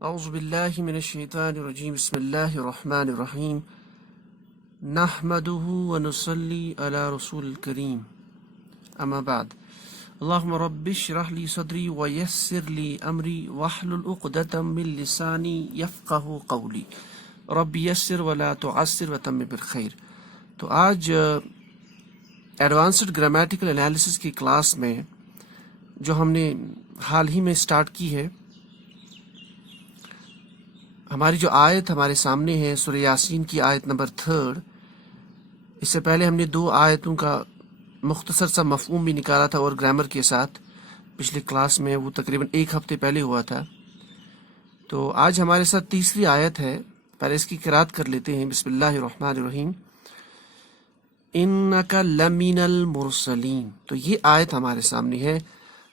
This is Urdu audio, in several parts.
اعوذ باللہ من الشیطان الرجیم بسم اللہ الرحمن الرحیم نحمده ونصلی علی رسول الکریم اما بعد اللہم رب اشرح لی صدری ویسر لی امری واحلل عقدۃ من لسانی یفقہوا قولی رب یسر ولا تعسر وتمم بالخیر۔ تو آج ایڈوانسڈ گرامیٹیکل انالیسس کی کلاس میں جو ہم نے حال ہی میں سٹارٹ کی ہے، ہماری جو آیت ہمارے سامنے ہے سورہ یاسین کی آیت نمبر 3۔ اس سے پہلے ہم نے 2 آیتوں کا مختصر سا مفہوم بھی نکالا تھا اور گرامر کے ساتھ، پچھلی کلاس میں وہ تقریباً 1 ہفتے پہلے ہوا تھا۔ تو آج ہمارے ساتھ تیسری آیت ہے، پہلے اس کی قرأت کر لیتے ہیں۔ بسم اللہ الرحمن الرحیم انک لمن المرسلین۔ تو یہ آیت ہمارے سامنے ہے،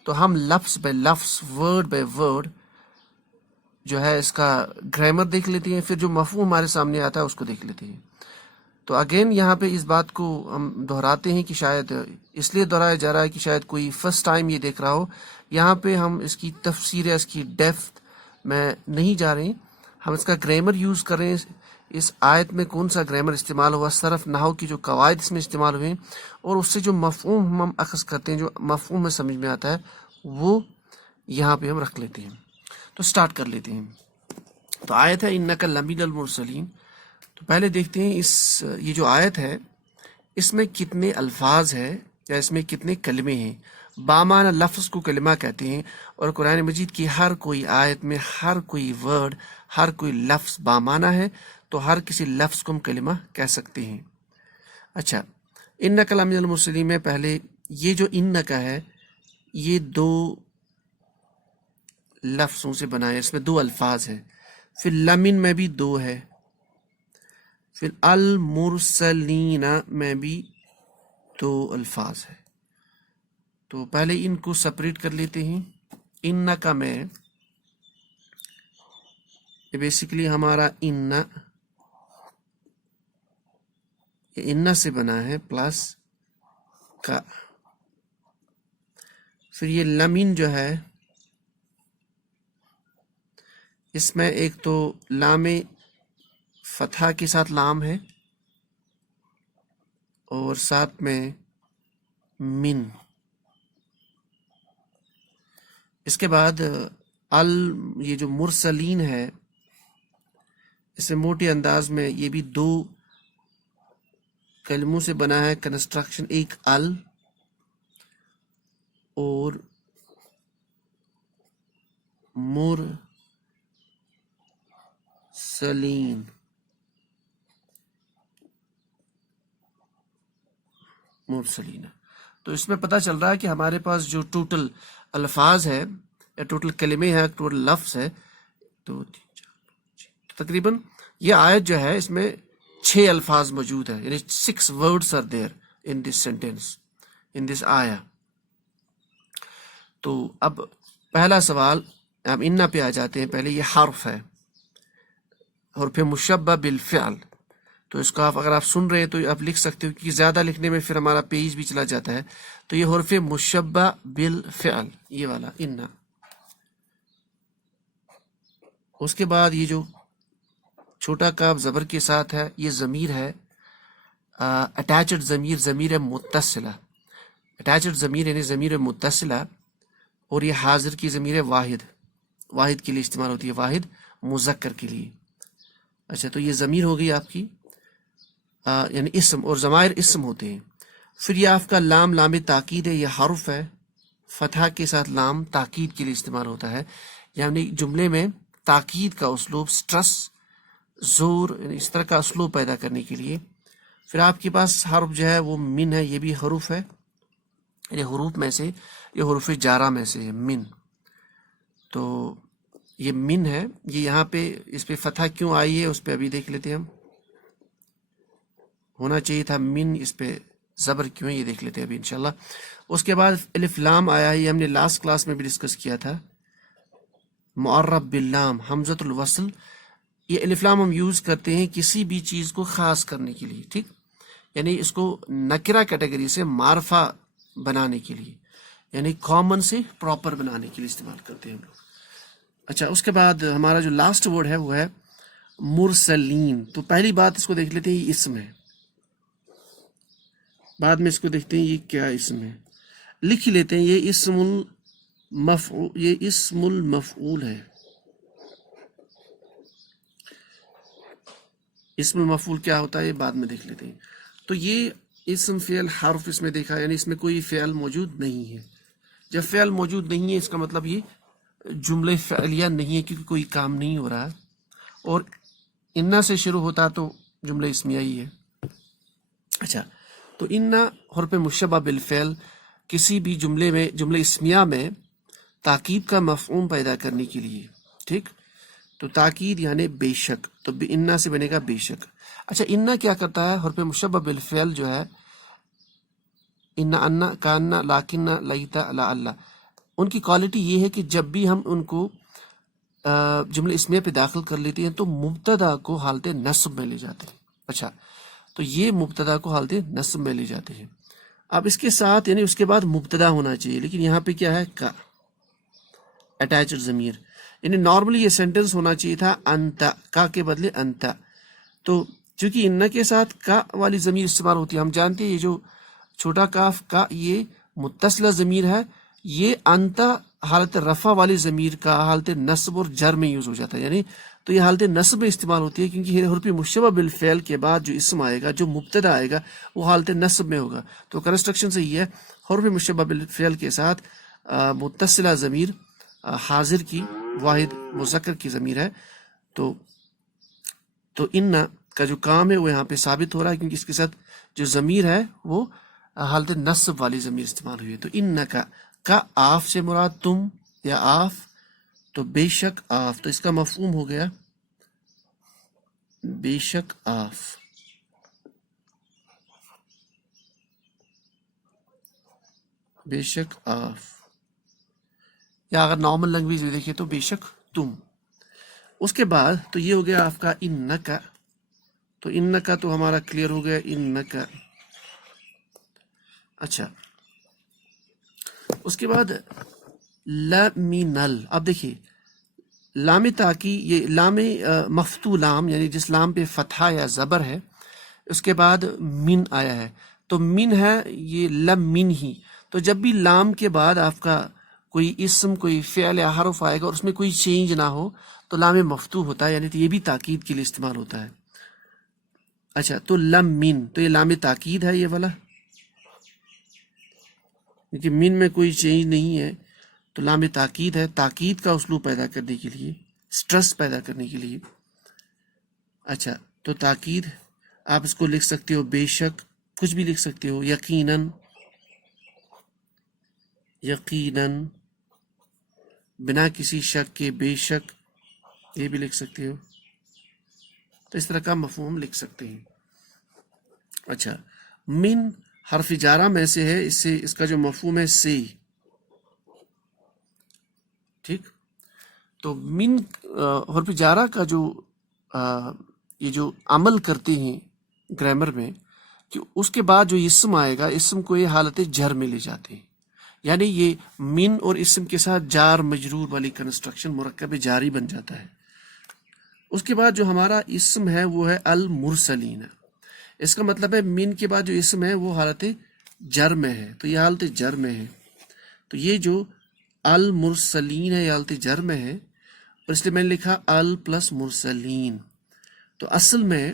تو ہم لفظ بے لفظ، ورڈ بے ورڈ جو ہے اس کا گرامر دیکھ لیتے ہیں، پھر جو مفہوم ہمارے سامنے آتا ہے اس کو دیکھ لیتے ہیں۔ تو اگین یہاں پہ اس بات کو ہم دہراتے ہیں کہ شاید اس لیے دہرایا جا رہا ہے کہ شاید کوئی فرسٹ ٹائم یہ دیکھ رہا ہو۔ یہاں پہ ہم اس کی تفسیر، اس کی ڈیپتھ میں نہیں جا رہے ہیں، ہم اس کا گرامر یوز کر رہے ہیں۔ اس آیت میں کون سا گرامر استعمال ہوا، صرف نحو کی جو قواعد اس میں استعمال ہوئے ہیں، اور اس سے جو مفہوم ہم اخذ کرتے ہیں، جو مفہوم میں سمجھ میں آتا ہے، وہ یہاں پہ ہم رکھ لیتے ہیں۔ تو سٹارٹ کر لیتے ہیں۔ تو آیت ہے انک لمن المرسلین۔ تو پہلے دیکھتے ہیں یہ جو آیت ہے اس میں کتنے الفاظ ہے یا اس میں کتنے کلمے ہیں۔ بامعنی لفظ کو کلمہ کہتے ہیں، اور قرآن مجید کی ہر کوئی آیت میں ہر کوئی ورڈ، ہر کوئی لفظ بامعنی ہے، تو ہر کسی لفظ کو ہم کلمہ کہہ سکتے ہیں۔ اچھا، انک لمن المرسلین میں پہلے یہ جو انک ہے یہ 2 لفظوں سے بنا ہے، اس میں 2 الفاظ ہیں۔ پھر لمن میں بھی 2 ہے، پھر المرسلین میں بھی 2 الفاظ ہے۔ تو پہلے ان کو سپریٹ کر لیتے ہیں۔ انکا میں بیسیکلی ہمارا ان سے بنا ہے پلس کا، پھر یہ لمن جو ہے اس میں ایک تو لام فتحہ کے ساتھ لام ہے، اور ساتھ میں من۔ اس کے بعد یہ جو مرسلین ہے اس میں موٹے انداز میں یہ بھی 2 کلموں سے بنا ہے کنسٹرکشن، ایک اور مرسلین۔ تو اس میں پتہ چل رہا ہے کہ ہمارے پاس جو ٹوٹل الفاظ ہے یا ٹوٹل کلمے ہیں، ٹوٹل لفظ ہے، تو تقریباً یہ آیت جو ہے اس میں 6 الفاظ موجود ہیں، یعنی 6 words are there in this sentence, in this آیا۔ تو اب پہلا سوال، اب انا پہ آ جاتے ہیں۔ پہلے یہ حرف ہے، حرف مشبہ بالفعل۔ تو اس کو اگر آپ سن رہے ہیں تو آپ لکھ سکتے ہو، کہ زیادہ لکھنے میں پھر ہمارا پیج بھی چلا جاتا ہے۔ تو یہ حرف مشبہ بالفعل، یہ والا انا۔ اس کے بعد یہ جو چھوٹا کاف زبر کے ساتھ ہے، یہ ضمیر ہے، اٹیچڈ ضمیر، ضمیر متصلہ، اٹیچڈ ضمیر یعنی ضمیر متصلہ، اور یہ حاضر کی ضمیر واحد کے لیے استعمال ہوتی ہے، واحد مذکر کے لیے۔ اچھا، تو یہ ضمیر ہو گئی آپ کی، یعنی اسم، اور ضمائر اسم ہوتے ہیں۔ پھر یہ آپ کا لام، لام تاکید ہے، یہ حرف ہے، فتحہ کے ساتھ لام تاکید کے لیے استعمال ہوتا ہے، یعنی جملے میں تاکید کا اسلوب، سٹرس، زور، یعنی اس طرح کا اسلوب پیدا کرنے کے لیے۔ پھر آپ کے پاس حرف جو ہے وہ من ہے، یہ بھی حروف ہے، یعنی حروف میں سے، یہ حروف جارہ میں سے ہے من۔ تو یہ من ہے، یہ یہاں پہ اس پہ فتحہ کیوں آئی ہے اس پہ ابھی دیکھ لیتے ہیں ہم۔ ہونا چاہیے تھا من، اس پہ زبر کیوں ہے یہ دیکھ لیتے ہیں ابھی انشاءاللہ۔ اس کے بعد الف لام آیا ہے، یہ ہم نے لاسٹ کلاس میں بھی ڈسکس کیا تھا، معرب باللام، حمزۃ الوصل۔ یہ الف لام ہم یوز کرتے ہیں کسی بھی چیز کو خاص کرنے کے لیے، ٹھیک، یعنی اس کو نکرہ کیٹیگری سے معرفہ بنانے کے لیے، یعنی کامن سے پراپر بنانے کے لیے استعمال کرتے ہیں ہم لوگ۔ اچھا، اس کے بعد ہمارا جو لاسٹ ورڈ ہے وہ ہے مرسلین. تو پہلی بات اس کو دیکھ لیتے ہیں، یہ اسم ہے. بعد میں اس کو دیکھتے ہیں یہ کیا اسم ہے. لکھ ہی لیتے ہیں، یہ اسم المفعول ہے. اسم المفعول کیا ہوتا ہے یہ بعد میں دیکھ لیتے ہیں. تو یہ اسم فعل حرف اس میں دیکھا، یعنی اس میں کوئی فعل موجود نہیں ہے. جب فعل موجود نہیں ہے اس کا مطلب یہ جملہ فعلیہ نہیں ہے، کیونکہ کوئی کام نہیں ہو رہا. اور انا سے شروع ہوتا تو جملہ اسمیہ ہی ہے. اچھا، تو انا حرف مشبہ بالفعل کسی بھی جملے میں، جملہ اسمیہ میں تاکید کا مفہوم پیدا کرنے کے لیے. ٹھیک، تو تاکید یعنی بے شک، تو انا سے بنے گا بے شک. اچھا، انا کیا کرتا ہے؟ حرف مشبہ بالفعل جو ہے انا کانا لاکنہ لیتا لا اللہ، ان کی کوالٹی یہ ہے کہ جب بھی ہم ان کو جملہ اسمیہ پہ داخل کر لیتے ہیں تو مبتدا کو حالت نصب میں لے جاتے ہیں. اچھا، تو یہ مبتدا کو حالت نصب میں لے جاتے ہیں. اب اس کے ساتھ یعنی اس کے بعد مبتدا ہونا چاہیے، لیکن یہاں پہ کیا ہے؟ کا اٹیچڈ ضمیر. یعنی نارملی یہ سینٹنس ہونا چاہیے تھا انتا، کا کے بدلے انتا. تو چونکہ ان کے ساتھ کا والی ضمیر استعمال ہوتی ہے، ہم جانتے ہیں یہ جو چھوٹا کاف کا یہ متصلہ ضمیر ہے، یہ انتا حالت رفع والی ضمیر کا حالت نصب اور جر میں یوز ہو جاتا ہے. یعنی تو یہ حالت نصب میں استعمال ہوتی ہے، کیونکہ حرف مشبہ بالفعل کے بعد جو اسم آئے گا، جو مبتدا آئے گا، وہ حالت نصب میں ہوگا. تو کنسٹرکشن سے یہ ہے، حرف مشبہ بالفعل کے ساتھ متصلہ ضمیر حاضر کی واحد مذکر کی ضمیر ہے. تو ان کا جو کام ہے وہ یہاں پہ ثابت ہو رہا ہے، کیونکہ اس کے ساتھ جو ضمیر ہے وہ حالت نصب والی ضمیر استعمال ہوئی ہے. تو ان کا آف سے مراد تم یا آف، تو بے شک آف، تو اس کا مفہوم ہو گیا بے شک آف. بے شک آف، یا اگر نارمل لینگویج میں دیکھیں تو بے شک تم. اس کے بعد تو یہ ہو گیا آپ کا انکا. تو انکا تو ہمارا کلیئر ہو گیا انکا. اچھا، اس کے بعد لمنل. اب دیکھیے لام تاکی، یہ لام مفتو لام، یعنی جس لام پہ فتحہ یا زبر ہے، اس کے بعد من آیا ہے. تو من ہے یہ لمن ہی. تو جب بھی لام کے بعد آپ کا کوئی اسم، کوئی فعل یا حرف آئے گا اور اس میں کوئی چینج نہ ہو تو لام مفتو ہوتا ہے، یعنی تو یہ بھی تاکید کے لیے استعمال ہوتا ہے. اچھا، تو لمن، تو یہ لام تاکید ہے یہ والا، کیونکہ من میں کوئی چینج نہیں ہے تو لام تاکید ہے، تاکید کا اسلوب پیدا کرنے کے لیے، سٹریس پیدا کرنے کے لیے. اچھا، تو تاکید آپ اس کو لکھ سکتے ہو بے شک، کچھ بھی لکھ سکتے ہو، یقیناً، یقیناً، بنا کسی شک کے، بے شک، یہ بھی لکھ سکتے ہو. تو اس طرح کا مفہوم لکھ سکتے ہیں. اچھا، من حرف جارہ میں سے ہے، اس سے اس کا جو مفہوم ہے سے. ٹھیک، تو من حرف جارہ کا جو یہ جو عمل کرتے ہیں گرامر میں، کہ اس کے بعد جو اسم آئے گا، اسم کو یہ حالت جر میں لے جاتے ہیں. یعنی یہ من اور اسم کے ساتھ جار مجرور والی کنسٹرکشن مرکب جاری بن جاتا ہے. اس کے بعد جو ہمارا اسم ہے وہ ہے المرسلین. اس کا مطلب ہے من کے بعد جو اسم ہے وہ حالت جر میں ہے، تو یہ حالت جر میں ہے. تو یہ جو المرسلین ہے یہ حالت جر میں ہے، اور اس لیے میں نے لکھا ال پلس مرسلین. تو اصل میں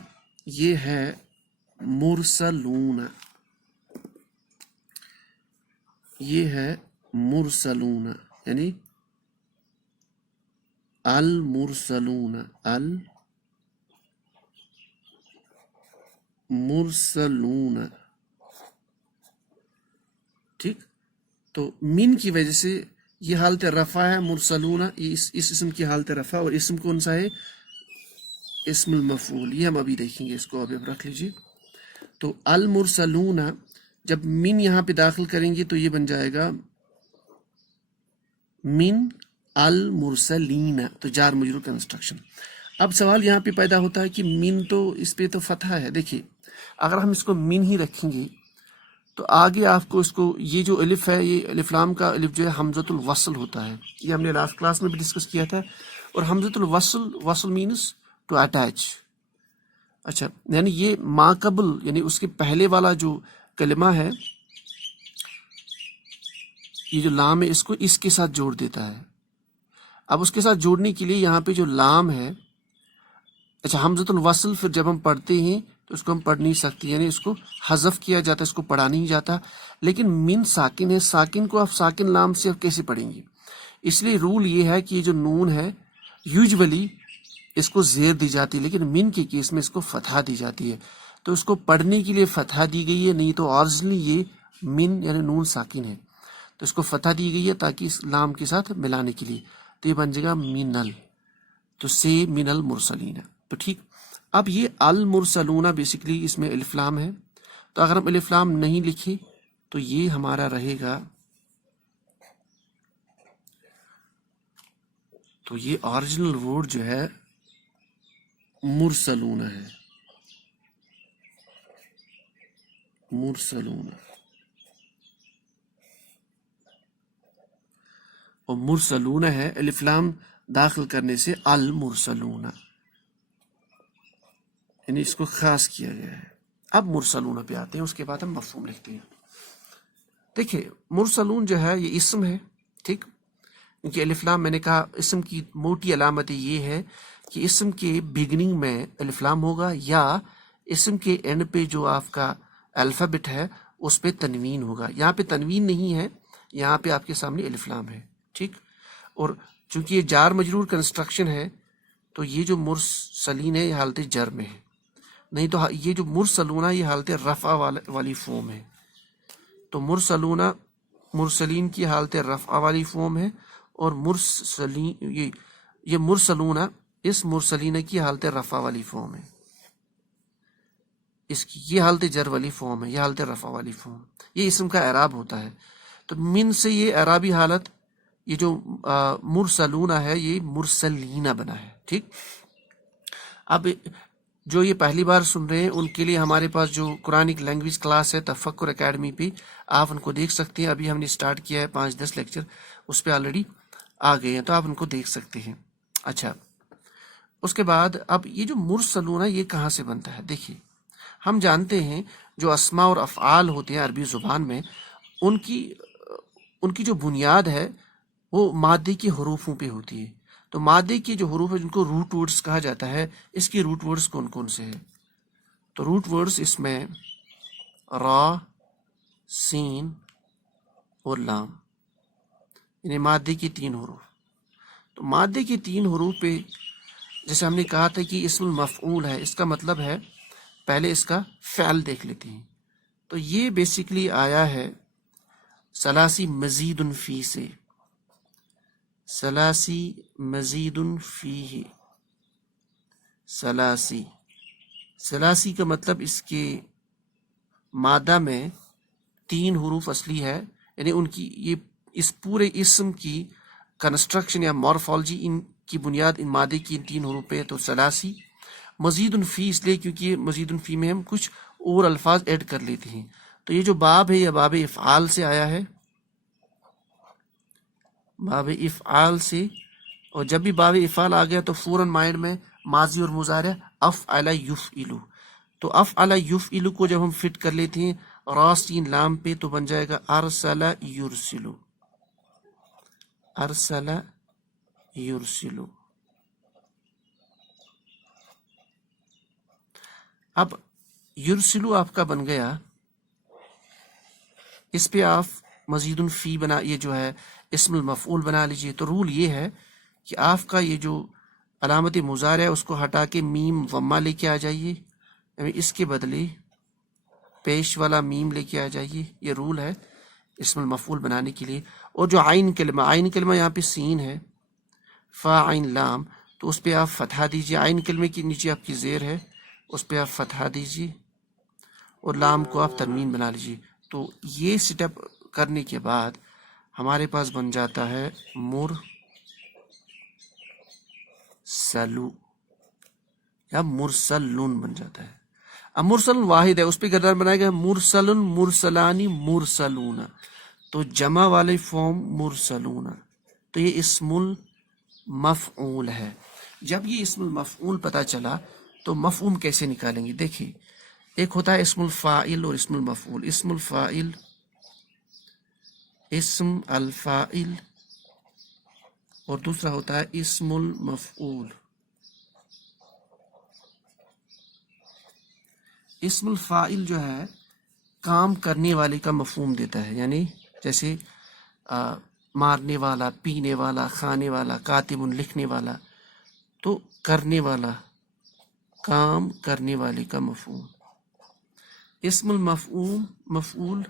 یہ ہے مرسلون، یہ ہے مرسلون، یعنی المرسلون، المرسلون. ٹھیک، تو من کی وجہ سے یہ حالت رفع ہے مرسلون، اس اسم کی حالت رفع، اور اسم کون سا ہے؟ اسم المفعول. یہ ہم ابھی دیکھیں گے، اس کو ابھی رکھ لیجیے. تو المرسلون جب من یہاں پہ داخل کریں گے تو یہ بن جائے گا من المرسلین، تو جار مجرور کنسٹرکشن. اب سوال یہاں پہ پیدا ہوتا ہے کہ من تو اس پہ تو فتحہ ہے. دیکھیے اگر ہم اس کو من ہی رکھیں گے تو آگے آپ کو اس کو یہ جو الف ہے، یہ الف لام کا الف جو ہے حمزۃ الوصل ہوتا ہے، یہ ہم نے لاسٹ کلاس میں بھی ڈسکس کیا تھا. اور حمزۃ الوصل، وصل مینس ٹو اٹیچ. اچھا، یعنی یہ ما قبل، یعنی اس کے پہلے والا جو کلمہ ہے، یہ جو لام ہے، اس کو اس کے ساتھ جوڑ دیتا ہے. اب اس کے ساتھ جوڑنے کے لیے یہاں پہ جو لام ہے، اچھا حمزۃ الوصل پھر جب ہم پڑھتے ہیں تو اس کو ہم پڑھ نہیں سکتے، یعنی اس کو حذف کیا جاتا ہے، اس کو پڑھا نہیں جاتا. لیکن من ساکن ہے، ساکن کو آپ ساکن لام سے کیسے پڑھیں گے؟ اس لیے رول یہ ہے کہ یہ جو نون ہے یوجولی اس کو زیر دی جاتی ہے، لیکن من کے کیس میں اس کو فتحہ دی جاتی ہے. تو اس کو پڑھنے کے لیے فتحہ دی گئی ہے، نہیں تو آرزلی یہ من یعنی نون ساکن ہے، تو اس کو فتحہ دی گئی ہے تاکہ اس لام کے ساتھ ملانے کے لیے. تو یہ بن جائے گا منل، تو سے من المرسلین. تو ٹھیک، اب یہ المرسلون بیسکلی اس میں الف لام ہے، تو اگر ہم الف لام نہیں لکھیں تو یہ ہمارا رہے گا، تو یہ اوریجنل ورڈ جو ہے مرسلون ہے، مرسلون. اور مرسلون ہے، الف لام داخل کرنے سے المرسلون، یعنی اس کو خاص کیا گیا ہے. اب مرسلون پہ آتے ہیں، اس کے بعد ہم مفہوم لکھتے ہیں. دیکھیں مرسلون جو ہے یہ اسم ہے، ٹھیک، کیونکہ الف لام میں نے کہا اسم کی موٹی علامت یہ ہے کہ اسم کے بگننگ میں الف لام ہوگا، یا اسم کے اینڈ پہ جو آپ کا الفابٹ ہے اس پہ تنوین ہوگا. یہاں پہ تنوین نہیں ہے، یہاں پہ آپ کے سامنے الف لام ہے، ٹھیک. اور چونکہ یہ جار مجرور کنسٹرکشن ہے تو یہ جو مرسلین ہے یہ حالت جر میں ہے، نہیں تو یہ جو مرسلون یہ حالت رفع والی فارم ہے. تو مرسلین کی حالت رفع والی فارم ہے، اور مرسلین یہ مرسلون اس مرسلین کی حالت رفع والی فارم ہے، اس کی یہ حالت جر والی فارم ہے، یہ حالت رفع والی فارم. یہ اسم کا اعراب ہوتا ہے. تو من سے یہ اعرابی حالت، یہ جو مرسلون ہے یہ مرسلین بنا ہے، ٹھیک. اب جو یہ پہلی بار سن رہے ہیں ان کے لیے ہمارے پاس جو قرآنک لینگویج کلاس ہے تفکر اکیڈمی پہ، آپ ان کو دیکھ سکتے ہیں. ابھی ہم نے سٹارٹ کیا ہے 5-10 لیکچر، اس پہ آلریڈی آ گئے ہیں، تو آپ ان کو دیکھ سکتے ہیں. اچھا، اس کے بعد اب یہ جو مرسلون ہے یہ کہاں سے بنتا ہے؟ دیکھیے، ہم جانتے ہیں جو اسماء اور افعال ہوتے ہیں عربی زبان میں، ان کی جو بنیاد ہے وہ مادے کے حروفوں پہ ہوتی ہے. تو مادے کے جو حروف ہیں جن کو روٹ ورڈز کہا جاتا ہے، اس کی روٹ ورڈز کون کون سے ہیں؟ تو روٹ ورڈز اس میں را، سین اور لام، یعنی مادے کے 3 حروف. تو مادے کے 3 حروف پہ جیسے ہم نے کہا تھا کہ اسم المفعول ہے، اس کا مطلب ہے پہلے اس کا فعل دیکھ لیتے ہیں. تو یہ بیسکلی آیا ہے سلاسی مزید فی سے، سلاسی مزید فیہ. سلاسی کا مطلب اس کے مادہ میں 3 حروف اصلی ہے، یعنی ان کی یہ اس پورے اسم کی کنسٹرکشن یا مورفالوجی ان کی بنیاد ان مادے کی ان 3 حروف پہ. تو سلاسی مزید فی اس لیے کیونکہ یہ مزید فی میں ہم کچھ اور الفاظ ایڈ کر لیتے ہیں. تو یہ جو باب ہے یہ باب افعال سے آیا ہے، باب افعال سے. اور جب بھی باب افعال آ گیا تو فوراً مائنڈ میں ماضی اور مضارع افعل یفعل. تو افعل یفعل کو جب ہم فٹ کر لیتے ہیں راسین لام پہ تو بن جائے گا ارسل یرسل، ارسل یرسل. اب یرسلو آپ کا بن گیا، اس پہ آپ مزید فی بنا، یہ جو ہے اسم المفعول بنا لیجئے. تو رول یہ ہے کہ آپ کا یہ جو علامت مضارع ہے اس کو ہٹا کے میم ضمہ لے کے آ جائیے، یعنی اس کے بدلے پیش والا میم لے کے آ جائیے. یہ رول ہے اسم المفعول بنانے کے لیے. اور جو عین کلمہ یہاں پہ سین ہے، فا عین لام، تو اس پہ آپ فتحہ دیجیے. عین کلمے کے نیچے آپ کی زیر ہے، اس پہ آپ فتحہ دیجیے اور لام کو آپ تنوین بنا لیجیے. تو یہ سٹیپ کرنے کے بعد ہمارے پاس بن جاتا ہے مرسلو یا مرسلون بن جاتا ہے. اب مرسل واحد ہے، اس پہ کردار بنایا گیا مرسل مرسلانی مرسلون، تو جمع والے فارم مرسلون، تو یہ اسم المفعول ہے۔ جب یہ اسم المفعول پتہ چلا تو مفہوم کیسے نکالیں گے؟ دیکھیے، ایک ہوتا ہے اسم الفاعل اور اسم المفعول۔ اسم الفاعل، اسم الفاعل، اور دوسرا ہوتا ہے اسم المفعول۔ اسم الفاعل جو ہے کام کرنے والے کا مفہوم دیتا ہے، یعنی جیسے مارنے والا، پینے والا، کھانے والا، کاتب لکھنے والا، تو کرنے والا، کام کرنے والے کا مفہوم۔ اسم المفعول، مفعول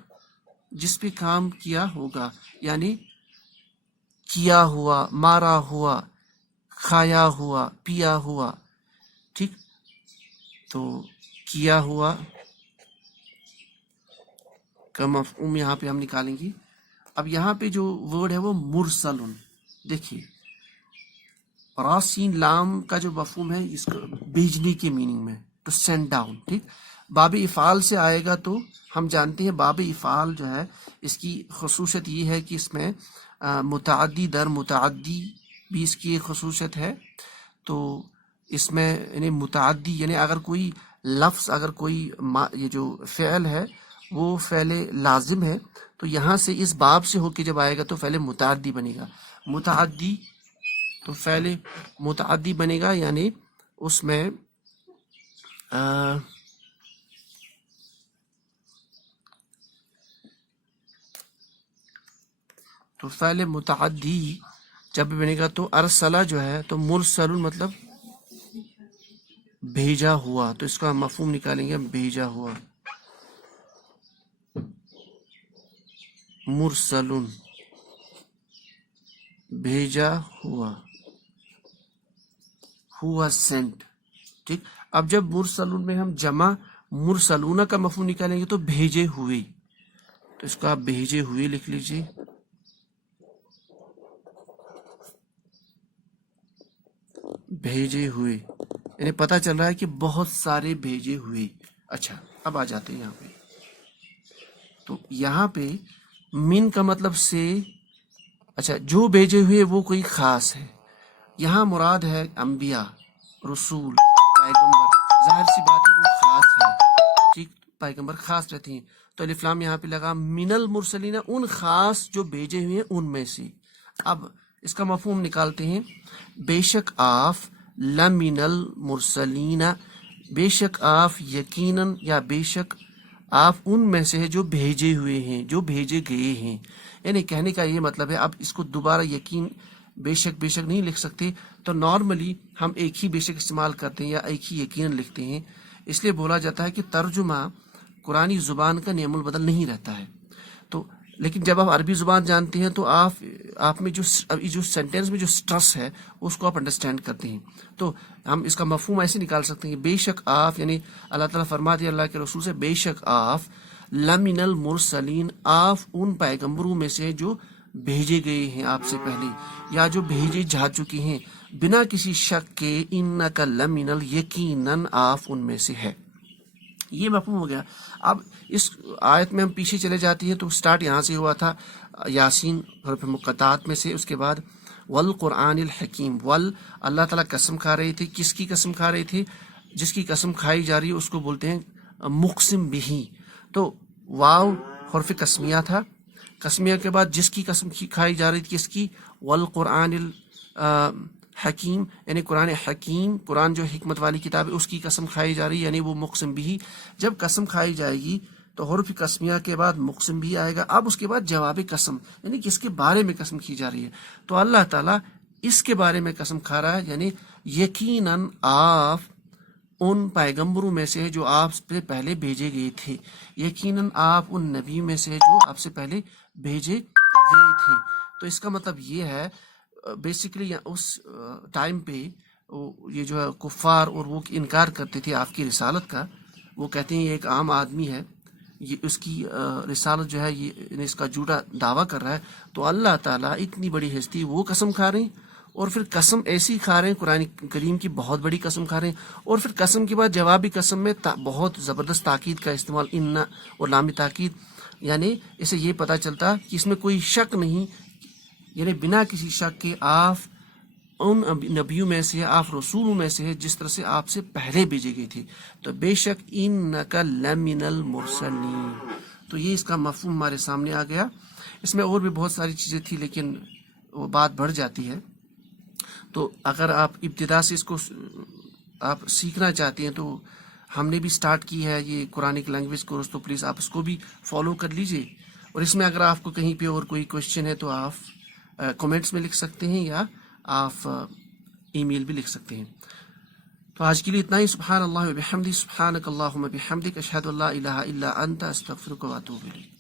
جس پہ کام کیا ہوگا، یعنی کیا ہوا، مارا ہوا، کھایا ہوا، پیا ہوا، ٹھیک، تو کیا ہوا کا مفہوم یہاں پہ ہم نکالیں گے۔ اب یہاں پہ جو ورڈ ہے وہ مرسلن، دیکھیے راسین لام کا جو مفہوم ہے اس کو بھیجنے کے میننگ میں، ٹو سینڈ ڈاؤن، ٹھیک۔ باب افعال سے آئے گا تو ہم جانتے ہیں باب افعال جو ہے اس کی خصوصیت یہ ہے کہ اس میں متعدی در متعدی بھی اس کی ایک خصوصیت ہے۔ تو اس میں یعنی متعدی، یعنی اگر کوئی لفظ، اگر کوئی یہ جو فعل ہے وہ فعل لازم ہے تو یہاں سے اس باب سے ہو کے جب آئے گا تو فعل متعدی بنے گا۔ متعدی تو فعل متعدی بنے گا، یعنی اس میں تو فعل متعدی جب بنے گا تو ارسلہ جو ہے تو مرسل مطلب بھیجا ہوا، تو اس کا مفہوم نکالیں گے ہم، بھیجا ہوا، مرسلن بھیجا ہوا، ہوا سینٹ، ٹھیک۔ اب جب مرسلون میں ہم جمع مرسلون کا مفہوم نکالیں گے تو بھیجے ہوئے، تو اس کو آپ بھیجے ہوئے لکھ لیجئے۔ بھیجے ہوئے یعنی پتہ چل رہا ہے کہ بہت سارے بھیجے ہوئے۔ اچھا، اب آ جاتے ہیں یہاں پہ، تو یہاں پہ من کا مطلب سے، اچھا جو بھیجے ہوئے وہ کوئی خاص ہے، یہاں مراد ہے انبیاء، رسول، پیغمبر، ظاہر سی بات ہے وہ خاص ہے، ٹھیک، پیغمبر خاص رہتے ہیں، تو الف لام یہاں پہ لگا من المرسلین، ان خاص جو بھیجے ہوئے ہیں ان میں سے۔ اب اس کا مفہوم نکالتے ہیں، بے شک آپ لمن المرسلین، بے شک آپ یقیناً، یا بے شک آپ ان میں سے ہیں جو بھیجے ہوئے ہیں، جو بھیجے گئے ہیں، یعنی کہنے کا یہ مطلب ہے اب اس کو دوبارہ یقین بے شک نہیں لکھ سکتے، تو نارملی ہم ایک ہی بے شک استعمال کرتے ہیں یا ایک ہی یقین لکھتے ہیں، اس لیے بولا جاتا ہے کہ ترجمہ قرآنی زبان کا نعم البدل نہیں رہتا ہے۔ تو لیکن جب آپ عربی زبان جانتے ہیں تو آپ میں جو سینٹینس میں جو سٹرس ہے اس کو آپ انڈرسٹینڈ کرتے ہیں، تو ہم اس کا مفہوم ایسے نکال سکتے ہیں کہ بے شک آپ، یعنی اللہ تعالیٰ فرماتے ہیں اللہ کے رسول سے، بے شک آپ لمن المرسلین، آپ ان پیغمبروں میں سے جو بھیجے گئے ہیں آپ سے پہلے یا جو بھیجے جا چکے ہیں، بنا کسی شک کے، انک لمن یقیناً آپ ان میں سے ہے۔ یہ مفہوم ہو گیا۔ اب اس آیت میں ہم پیچھے چلے جاتے ہیں تو سٹارٹ یہاں سے ہوا تھا یاسین حروف مقطعات میں سے، اس کے بعد والقرآن الحکیم، اللہ تعالیٰ قسم کھا رہے تھے، کس کی قسم کھا رہے تھے؟ جس کی قسم کھائی جا رہی ہے اس کو بولتے ہیں مقسم بہی، تو واو حرف قسمیہ تھا، قسمیہ کے بعد جس کی قسم کھائی جا رہی تھی، کس کی؟ والقرآن حکیم، یعنی قرآن حکیم، قرآن جو حکمت والی کتاب ہے اس کی قسم کھائی جا رہی ہے، یعنی وہ مقسم بھی۔ جب قسم کھائی جائے گی تو حرف قسمیہ کے بعد مقسم بھی آئے گا، اب اس کے بعد جواب قسم، یعنی کس کے بارے میں قسم کی جا رہی ہے، تو اللہ تعالیٰ اس کے بارے میں قسم کھا رہا ہے، یعنی یقیناً آپ ان پیغمبروں میں سے جو آپ سے پہلے بھیجے گئے تھے، یقیناً آپ ان نبی میں سے جو آپ سے پہلے بھیجے گئے تھے۔ تو اس کا مطلب یہ ہے بیسیکلی اس ٹائم پہ یہ جو ہے کفار اور وہ انکار کرتے تھے آپ کی رسالت کا، وہ کہتے ہیں یہ ایک عام آدمی ہے، یہ اس کی رسالت جو ہے یہ اس کا جھوٹا دعویٰ کر رہا ہے، تو اللہ تعالیٰ اتنی بڑی ہستی وہ قسم کھا رہے ہیں اور پھر قسم ایسی کھا رہے ہیں، قرآن کریم کی بہت بڑی قسم کھا رہے ہیں، اور پھر قسم کے بعد جوابی قسم میں بہت زبردست تاکید کا استعمال، ان اور لام تاکید، یعنی اسے یہ پتہ چلتا کہ اس میں کوئی شک نہیں، یعنی بنا کسی شک کے آپ ان نبیوں میں سے، آپ رسولوں میں سے ہے جس طرح سے آپ سے پہلے بھیجے گئے تھے، تو بے شک انک لمن المرسلین. تو یہ اس کا مفہوم ہمارے سامنے آ گیا. اس میں اور بھی بہت ساری چیزیں تھیں لیکن وہ بات بڑھ جاتی ہے. تو اگر آپ ابتدا سے اس کو آپ سیکھنا چاہتے ہیں تو ہم نے بھی سٹارٹ کی ہے یہ قرآنک لینگویج کورس، تو پلیز آپ اس کو بھی فالو کر لیجئے. اور اس میں اگر آپ کو کہیں پہ اور کوئی کوشچن ہے تو آپ کمنٹس میں لکھ سکتے ہیں یا آپ ای میل بھی لکھ سکتے ہیں. تو آج کے لیے اتنا ہی. سبحان اللہ و بحمدہ، سبحانک اللہم بحمدک، اشہد ان لا الہ الا انت، استغفرک و اتوب الیک.